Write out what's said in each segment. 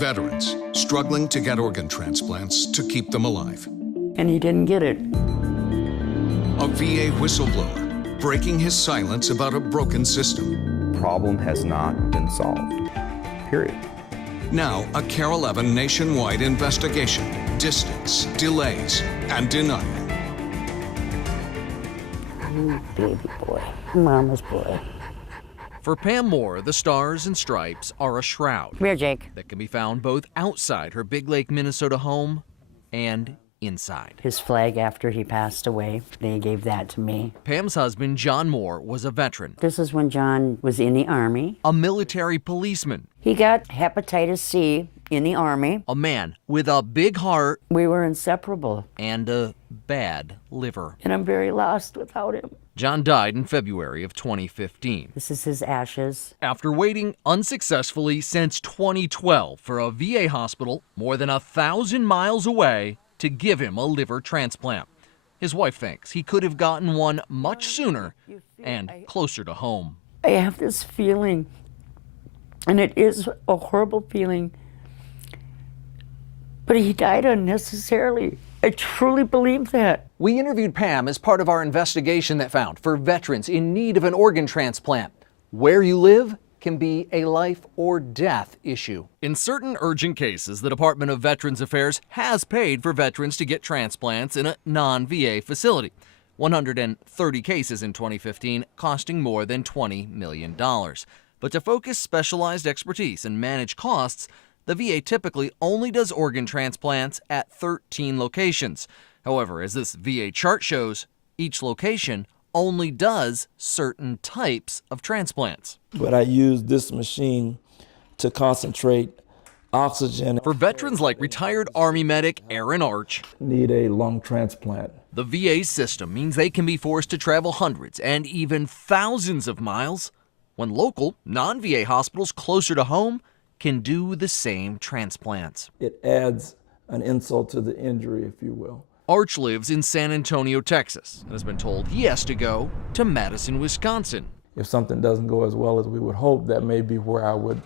Veterans struggling to get organ transplants to keep them alive. And he didn't get it. A VA whistleblower breaking his silence about a broken system. Problem has not been solved, period. Now, a KARE 11 nationwide investigation. Distance, delays, and denial. Baby boy, mama's boy. For Pam Moore, the stars and stripes are a shroud. Come here, Jake. That can be found both outside her Big Lake, Minnesota home and inside. His flag after he passed away, they gave that to me. Pam's husband, John Moore, was a veteran. This is when John was in the Army. A military policeman. He got hepatitis C in the Army. A man with a big heart. We were inseparable. And a bad liver. And I'm very lost without him. John died in February of 2015. This is his ashes. After waiting unsuccessfully since 2012 for a VA hospital more than 1,000 miles away to give him a liver transplant. His wife thinks he could have gotten one much sooner and closer to home. I have this feeling, and it is a horrible feeling, but he died unnecessarily. I truly believe that. We interviewed Pam as part of our investigation that found for veterans in need of an organ transplant, where you live can be a life or death issue. In certain urgent cases, the Department of Veterans Affairs has paid for veterans to get transplants in a non-VA facility. 130 cases in 2015, costing more than $20 million. But to focus specialized expertise and manage costs, the VA typically only does organ transplants at 13 locations. However, as this VA chart shows, each location only does certain types of transplants. But I use this machine to concentrate oxygen. For veterans like retired Army medic Aaron Arch, need a lung transplant. The VA system means they can be forced to travel hundreds and even thousands of miles when local, non-VA hospitals closer to home can do the same transplants. It adds an insult to the injury, if you will. Arch lives in San Antonio, Texas, and has been told he has to go to Madison, Wisconsin. If something doesn't go as well as we would hope, that may be where I would,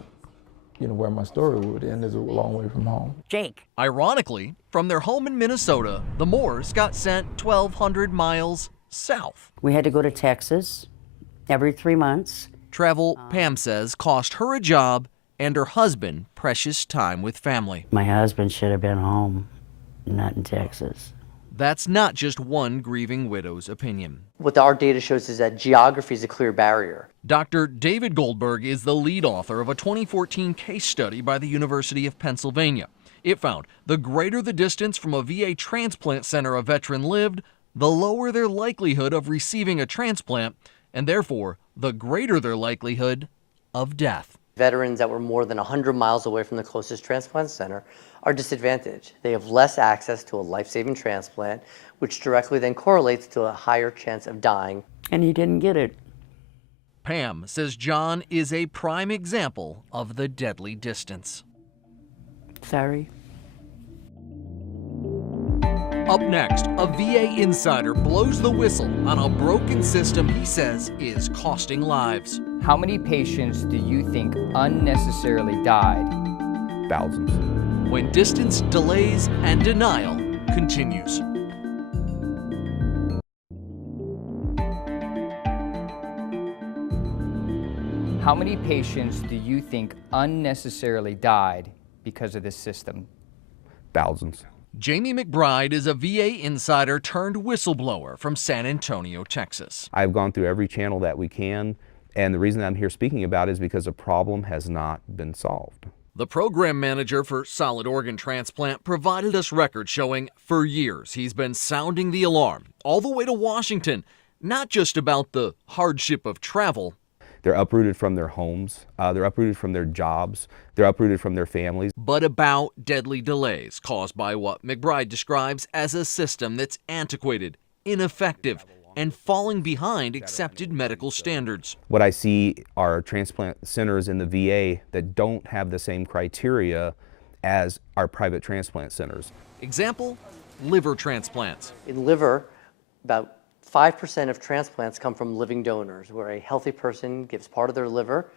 where my story would end, is a long way from home. Jake. Ironically, from their home in Minnesota, the Moores got sent 1,200 miles south. We had to go to Texas every 3 months. Travel, Pam says, cost her a job and her husband precious time with family. My husband should have been home, not in Texas. That's not just one grieving widow's opinion. What our data shows is that geography is a clear barrier. Dr. David Goldberg is the lead author of a 2014 case study by the University of Pennsylvania. It found the greater the distance from a VA transplant center a veteran lived, the lower their likelihood of receiving a transplant, and therefore the greater their likelihood of death. Veterans that were more than 100 miles away from the closest transplant center are disadvantaged. They have less access to a life-saving transplant, which directly then correlates to a higher chance of dying. And he didn't get it. Pam says John is a prime example of the deadly distance. Sorry. Up next, a VA insider blows the whistle on a broken system he says is costing lives. How many patients do you think unnecessarily died? Thousands. When distance, delays, and denial continues. How many patients do you think unnecessarily died because of this system? Thousands. Jamie McBride is a VA insider turned whistleblower from San Antonio, Texas. I've gone through every channel that we can, and the reason I'm here speaking about it is because the problem has not been solved. The program manager for Solid Organ Transplant provided us records showing for years he's been sounding the alarm all the way to Washington, not just about the hardship of travel. They're uprooted from their homes, they're uprooted from their jobs, they're uprooted from their families. But about deadly delays caused by what McBride describes as a system that's antiquated, ineffective, and falling behind accepted medical standards. What I see are transplant centers in the VA that don't have the same criteria as our private transplant centers. Example, liver transplants. In liver, about 5% of transplants come from living donors, where a healthy person gives part of their liver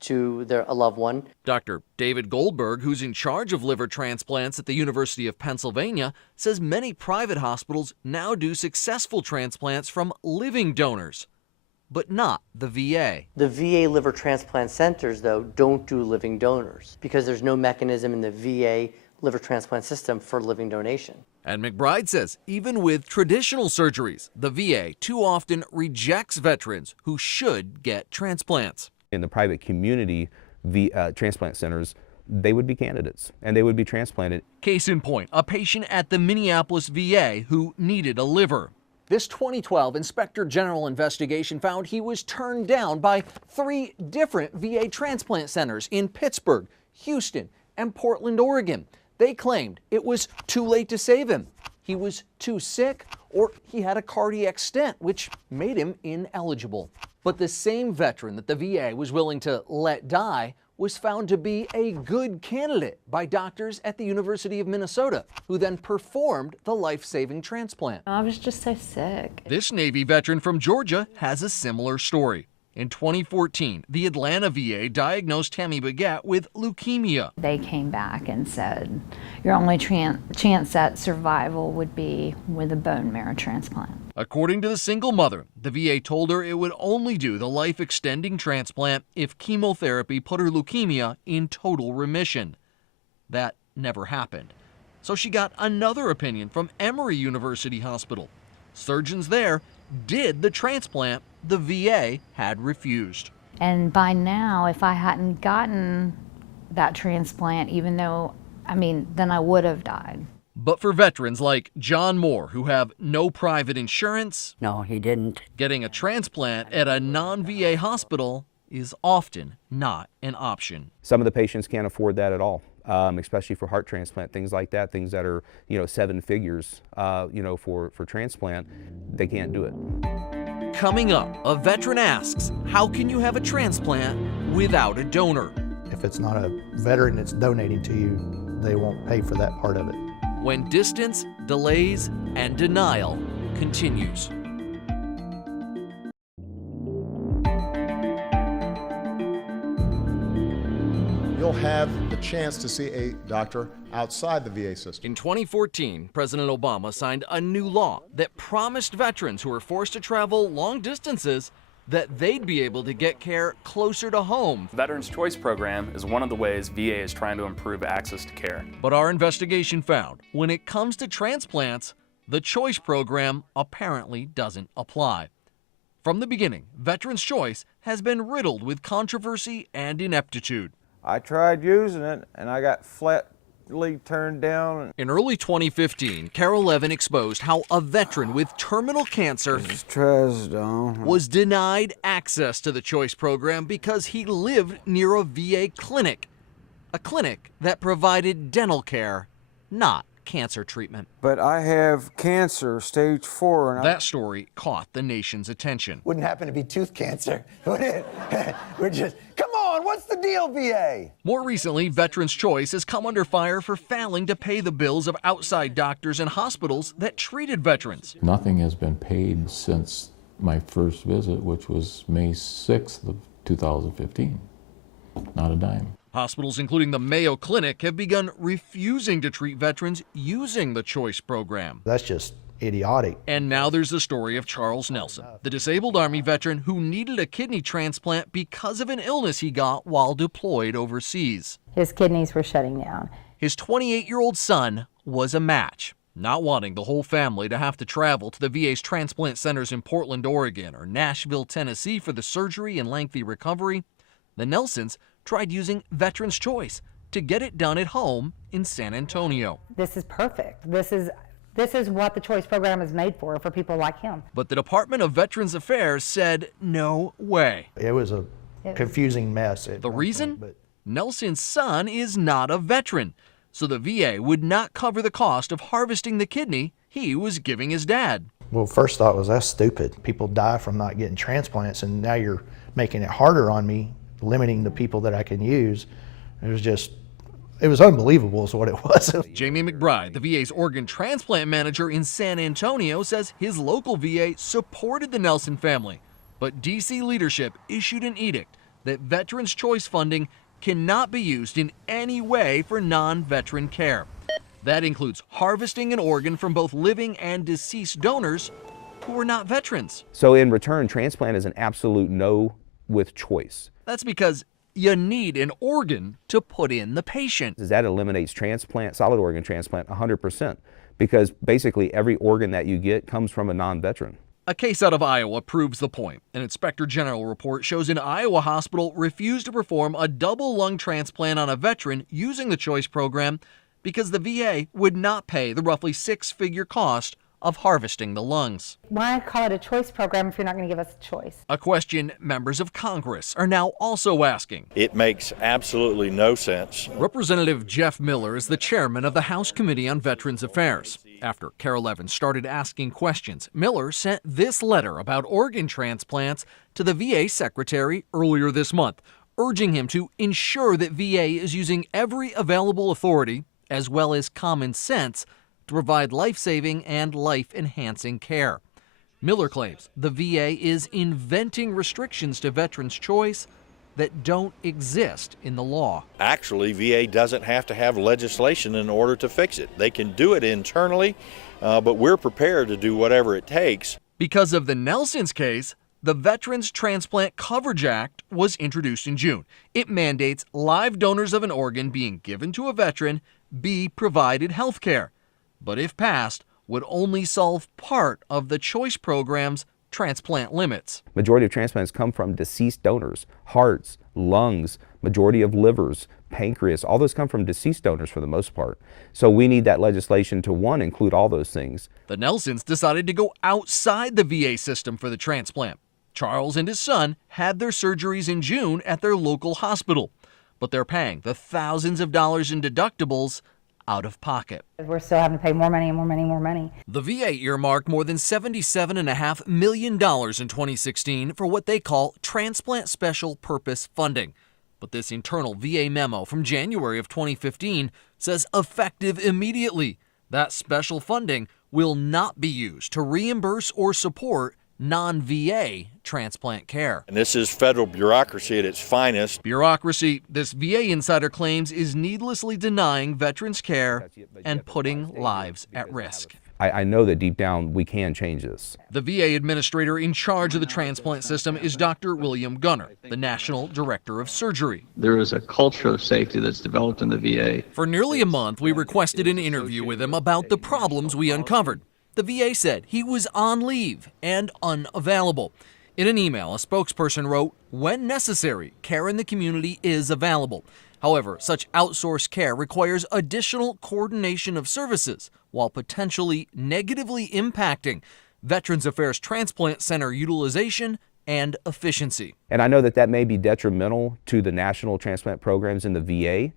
to a loved one. Dr. David Goldberg, who's in charge of liver transplants at the University of Pennsylvania, says many private hospitals now do successful transplants from living donors, but not the VA. The VA liver transplant centers, though, don't do living donors because there's no mechanism in the VA liver transplant system for living donation. And McBride says even with traditional surgeries, the VA too often rejects veterans who should get transplants. In the private community transplant centers, they would be candidates and they would be transplanted. Case in point, a patient at the Minneapolis VA who needed a liver. This 2012 Inspector General investigation found he was turned down by 3 different VA transplant centers in Pittsburgh, Houston, and Portland, Oregon. They claimed it was too late to save him. He was too sick, or he had a cardiac stent, which made him ineligible. But the same veteran that the VA was willing to let die was found to be a good candidate by doctors at the University of Minnesota, who then performed the life-saving transplant. I was just so sick. This Navy veteran from Georgia has a similar story. In 2014, the Atlanta VA diagnosed Tammy Baguette with leukemia. They came back and said, your only chance at survival would be with a bone marrow transplant. According to the single mother, the VA told her it would only do the life-extending transplant if chemotherapy put her leukemia in total remission. That never happened. So she got another opinion from Emory University Hospital. Surgeons there did the transplant the VA had refused. And by now, if I hadn't gotten that transplant, even though, then I would have died. But for veterans like John Moore, who have no private insurance, No, he didn't. getting a transplant at a non-VA hospital is often not an option. Some of the patients can't afford that at all, especially for heart transplant, things like that, things that are 7 figures, for transplant, they can't do it. Coming up, a veteran asks, how can you have a transplant without a donor? If it's not a veteran that's donating to you, they won't pay for that part of it. When distance, delays, and denial continues. You'll have the chance to see a doctor outside the VA system. In 2014, President Obama signed a new law that promised veterans who were forced to travel long distances that they'd be able to get care closer to home. Veterans Choice Program is one of the ways VA is trying to improve access to care. But our investigation found when it comes to transplants, the Choice Program apparently doesn't apply. From the beginning, Veterans Choice has been riddled with controversy and ineptitude. I tried using it and I got flatly turned down. In early 2015, Carol Levin exposed how a veteran with terminal cancer was denied access to the Choice Program because he lived near a VA clinic, a clinic that provided dental care, not cancer treatment. But I have cancer, stage 4. And that story caught the nation's attention. Wouldn't happen to be tooth cancer, would it? We're just, come on, what's the deal, VA? More recently, Veterans Choice has come under fire for failing to pay the bills of outside doctors and hospitals that treated veterans. Nothing has been paid since my first visit, which was May 6th of 2015. Not a dime. Hospitals, including the Mayo Clinic, have begun refusing to treat veterans using the Choice Program. That's just idiotic. And now there's the story of Charles Nelson, the disabled Army veteran who needed a kidney transplant because of an illness he got while deployed overseas. His kidneys were shutting down. His 28-year-old son was a match. Not wanting the whole family to have to travel to the VA's transplant centers in Portland, Oregon, or Nashville, Tennessee for the surgery and lengthy recovery, the Nelsons tried using Veterans Choice to get it done at home in San Antonio. This is perfect. This is what the Choice Program is made for people like him. But the Department of Veterans Affairs said no way. It was a confusing mess. The reason? Nelson's son is not a veteran, so the VA would not cover the cost of harvesting the kidney he was giving his dad. Well, first thought was, that's stupid. People die from not getting transplants, and now you're making it harder on me, limiting the people that I can use. It was unbelievable is what it was. Jamie McBride, the VA's organ transplant manager in San Antonio, says his local VA supported the Nelson family, but DC leadership issued an edict that Veterans Choice funding cannot be used in any way for non-veteran care. That includes harvesting an organ from both living and deceased donors who are not veterans. So in return, transplant is an absolute no with choice. That's because you need an organ to put in the patient. That eliminates transplant, solid organ transplant, 100%, because basically every organ that you get comes from a non-veteran. A case out of Iowa proves the point. An Inspector General report shows an Iowa hospital refused to perform a double lung transplant on a veteran using the Choice program because the VA would not pay the roughly six-figure cost of harvesting the lungs. Why call it a choice program if you're not going to give us a choice? A question members of Congress are now also asking. It makes absolutely no sense. Representative Jeff Miller is the chairman of the House Committee on Veterans Affairs. After KARE 11 started asking questions, Miller sent this letter about organ transplants to the VA secretary earlier this month, urging him to ensure that VA is using every available authority, as well as common sense, to provide life-saving and life-enhancing care. Miller claims the VA is inventing restrictions to veterans' choice that don't exist in the law. Actually, VA doesn't have to have legislation in order to fix it. They can do it internally, but we're prepared to do whatever it takes. Because of the Nelson's case, the Veterans Transplant Coverage Act was introduced in June. It mandates live donors of an organ being given to a veteran be provided health care, but if passed, would only solve part of the Choice program's transplant limits. Majority of transplants come from deceased donors, hearts, lungs, majority of livers, pancreas, all those come from deceased donors for the most part. So we need that legislation to, one, include all those things. The Nelsons decided to go outside the VA system for the transplant. Charles and his son had their surgeries in June at their local hospital, but they're paying the thousands of dollars in deductibles out of pocket. We're still having to pay more money and more money and more money. The VA earmarked more than $77.5 million in 2016 for what they call transplant special purpose funding. But this internal VA memo from January of 2015 says effective immediately, that special funding will not be used to reimburse or support non-VA transplant care. And this is federal bureaucracy at its finest. Bureaucracy, this VA insider claims, is needlessly denying veterans care and putting lives at risk. I know that deep down we can change this. The VA administrator in charge of the transplant system is Dr. William Gunner, the National Director of Surgery. There is a culture of safety that's developed in the VA. For nearly a month, we requested an interview with him about the problems we uncovered. The VA said he was on leave and unavailable. In an email, a spokesperson wrote, "When necessary, care in the community is available. However, such outsourced care requires additional coordination of services while potentially negatively impacting Veterans Affairs Transplant Center utilization and efficiency." And I know that that may be detrimental to the national transplant programs in the VA,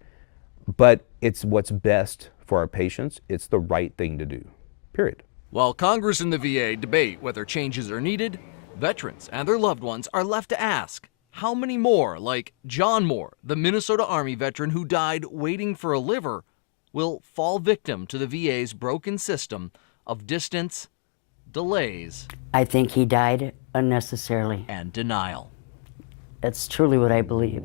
but it's what's best for our patients. It's the right thing to do, period. While Congress and the VA debate whether changes are needed, veterans and their loved ones are left to ask, how many more, like John Moore, the Minnesota Army veteran who died waiting for a liver, will fall victim to the VA's broken system of distance, delays, I think he died unnecessarily. and denial? That's truly what I believe.